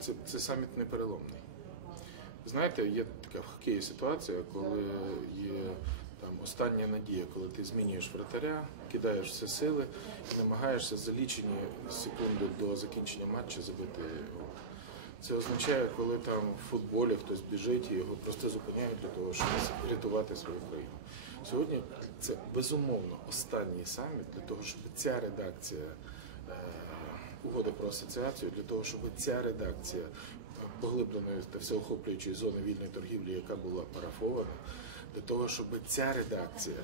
це, це саміт непереломний. Знаєте, є така в хокеї ситуація, коли є там остання надія, коли ти змінюєш вратаря, кидаєш все сили і намагаєшся за лічені секунди до закінчення матчу забити гол. Це означає, коли там в футболі хтось біжить і його просто зупиняють для того, щоб рятувати свою країну. Сьогодні це безумовно останній саміт для того, щоб ця редакція угоди про асоціацію, для того, щоб ця редакція поглибленої та всеохоплюючої зони вільної торгівлі, яка була парафована, для того, щоб ця редакція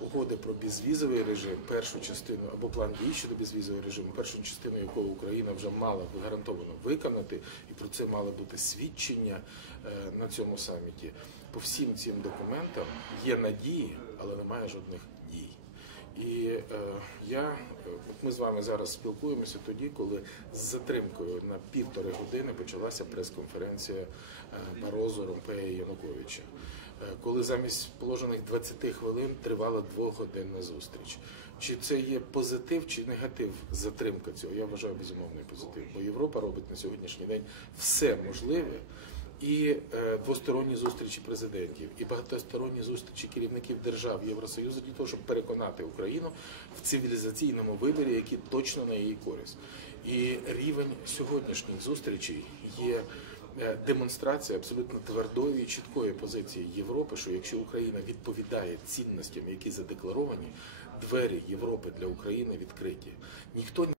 угоди про безвізовий режим, першу частину або план дій щодо безвізового режиму, першу частину якого Україна вже мала гарантовано виконати, і про це мало бути свідчення е, на цьому саміті. По всім цим документам є надії, але немає жодних дій. І е, я, е, от ми з вами зараз спілкуємося тоді, коли з затримкою на півтори години почалася прес-конференція е, Барозу, Ромпея Януковича. Е, коли замість положених 20 хвилин тривала двогодинна зустріч. Чи це є позитив чи негатив затримка цього? Я вважаю безумовний позитив, бо Європа робить на сьогоднішній день все можливе. І е, двосторонні зустрічі президентів, і багатосторонні зустрічі керівників держав Євросоюзу для того, щоб переконати Україну в цивілізаційному виборі, який точно на її користь. І рівень сьогоднішніх зустрічей є е, демонстрація абсолютно твердої і чіткої позиції Європи, що якщо Україна відповідає цінностям, які задекларовані, двері Європи для України відкриті. Ніхто